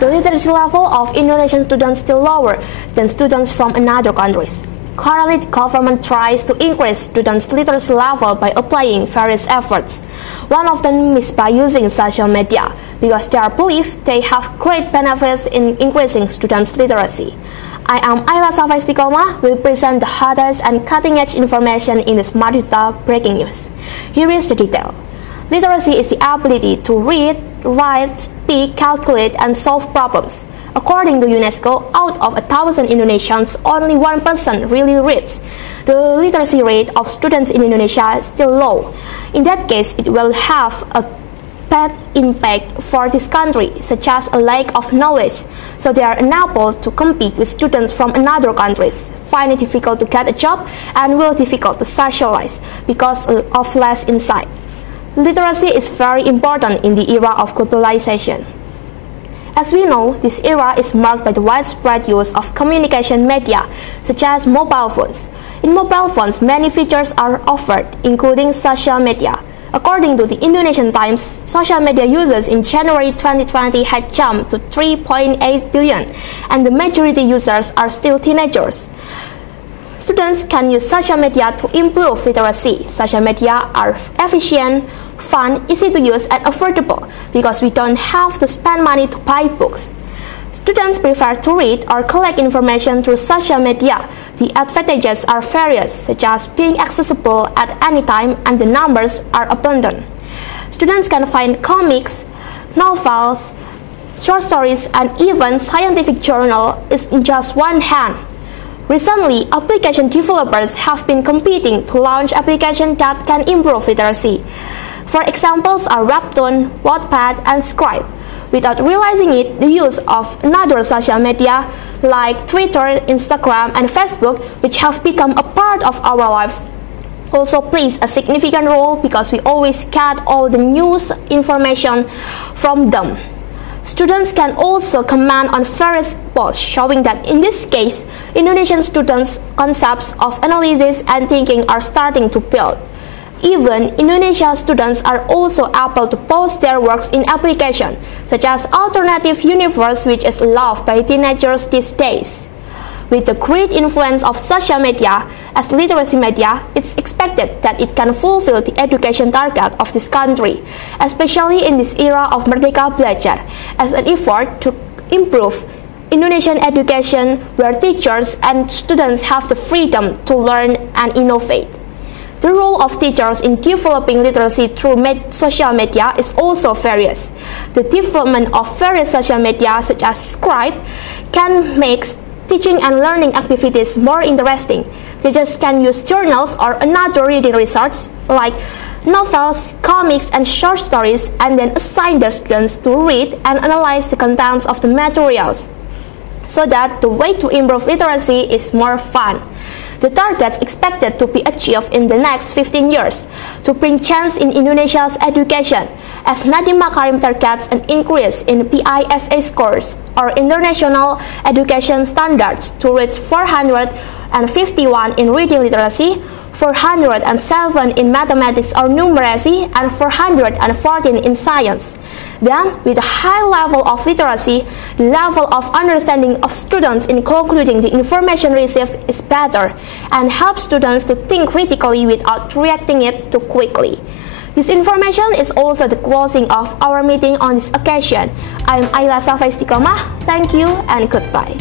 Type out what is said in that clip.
The literacy level of Indonesian students still lower than students from another countries. Currently, the government tries to increase students' literacy level by applying various efforts. One of them is by using social media, because they are believed they have great benefits in increasing students' literacy. I am Ayla Shafa Istiqomah, will present the hottest and cutting-edge information in the Smart Yuta breaking news. Here is the detail. Literacy is the ability to read, write, speak, calculate, and solve problems. According to UNESCO, out of 1,000 Indonesians, only 1% really reads. The literacy rate of students in Indonesia is still low. In that case, it will have a bad impact for this country, such as a lack of knowledge, so they are unable to compete with students from another countries, find it difficult to get a job, and will difficult to socialize because of less insight. Literacy is very important in the era of globalization. As we know, this era is marked by the widespread use of communication media, such as mobile phones. In mobile phones, many features are offered, including social media. According to the Indonesian Times, social media users in January 2020 had jumped to 3.8 billion, and the majority users are still teenagers. Students can use social media to improve literacy. Social media are efficient, fun, easy to use, and affordable because we don't have to spend money to buy books. Students prefer to read or collect information through social media. The advantages are various, such as being accessible at any time and the numbers are abundant. Students can find comics, novels, short stories, and even scientific journals in just one hand. Recently, application developers have been competing to launch applications that can improve literacy. For examples are Webtoon, Wattpad, and Scribe. Without realizing it, the use of another social media like Twitter, Instagram, and Facebook, which have become a part of our lives, also plays a significant role because we always get all the news information from them. Students can also comment on various posts, showing that in this case, Indonesian students' concepts of analysis and thinking are starting to build. Even Indonesian students are also able to post their works in applications, such as Alternative Universe, which is loved by teenagers these days. With the great influence of social media as literacy media, it's expected that it can fulfill the education target of this country, especially in this era of Merdeka Belajar, as an effort to improve Indonesian education where teachers and students have the freedom to learn and innovate. The role of teachers in developing literacy through social media is also various. The development of various social media such as Scribe can make teaching and learning activities more interesting. Teachers can use journals or another reading research like novels, comics, and short stories, and then assign their students to read and analyze the contents of the materials, so that the way to improve literacy is more fun. The targets expected to be achieved in the next 15 years to bring change in Indonesia's education, as Nadiem Makarim targets an increase in PISA scores or International Education Standards to reach 451 in reading literacy, 407 in mathematics or numeracy, and 414 in science. Then, with a high level of literacy, the level of understanding of students in concluding the information received is better and helps students to think critically without reacting it too quickly. This information is also the closing of our meeting on this occasion. I am Ayla Shafa Istiqomah. Thank you and goodbye.